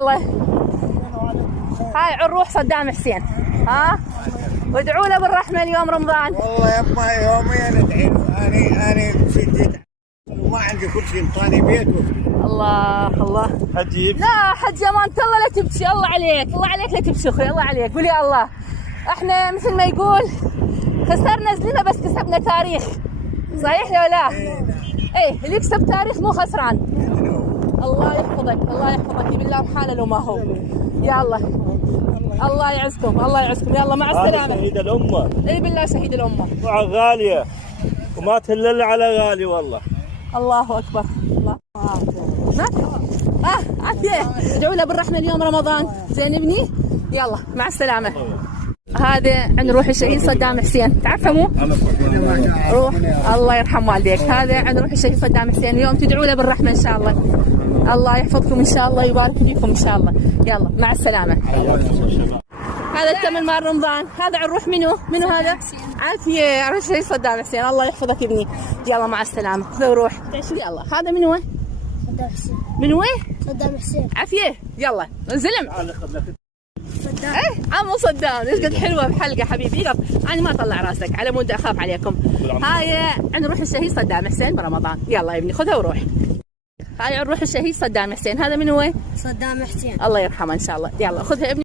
الله. هاي عروح صدام حسين. ها وادعوا له بالرحمه اليوم رمضان. والله يما يوميا ادعي له. انا جيت وما عندي كل شيء انطاني بيت. الله الله. حجيب لا حج امانة الله لا تبكي. الله عليك الله عليك لا تبكي اخوي. الله عليك قول يا الله. احنا مثل ما يقول خسرنا زلمه بس كسبنا تاريخ. صحيح لو لا؟ ايه اللي يكسب تاريخ مو خسران. الله يحفظك الله يحفظك بالله بحاله لو ما هو. يا الله الله يعزكم الله يعزكم. يلا مع السلامه. شهيد الامه. اي بالله شهيد الامه. غاليه وما تهلل على غالي والله. الله اكبر. الله عافيه. ادعوا له بالرحمه اليوم رمضان. زين ابني يلا مع السلامه. هذا عند روح الشهيد صدام حسين. تعرفه مو؟ روح الله يرحم والديك. هذا عند روح الشهيد صدام حسين. اليوم تدعوا له بالرحمه ان شاء الله. الله يحفظكم ان شاء الله ويبارك فيكم ان شاء الله. يلا مع السلامه. هذا التمن مال رمضان. هذا عن روح منو هذا؟ عافيه عروح الشهيد صدام حسين. الله يحفظك ابني. يلا مع السلامه. خذ وروح. يلا هذا منو؟ صدام حسين. من وين؟ صدام حسين. عافيه. يلا انزلم. صدام. ايه عمو صدام. ايش قد حلوه بحلقه حبيبي. يقف انا ما اطلع راسك على مود اخاف عليكم. هاي عند روح الشهيد صدام حسين برمضان. يلا يا ابني خذها وروح. هاي عند روح الشهيد صدام حسين. هذا من وين؟ صدام حسين. الله يرحمه ان شاء الله. يلا خذها ابني.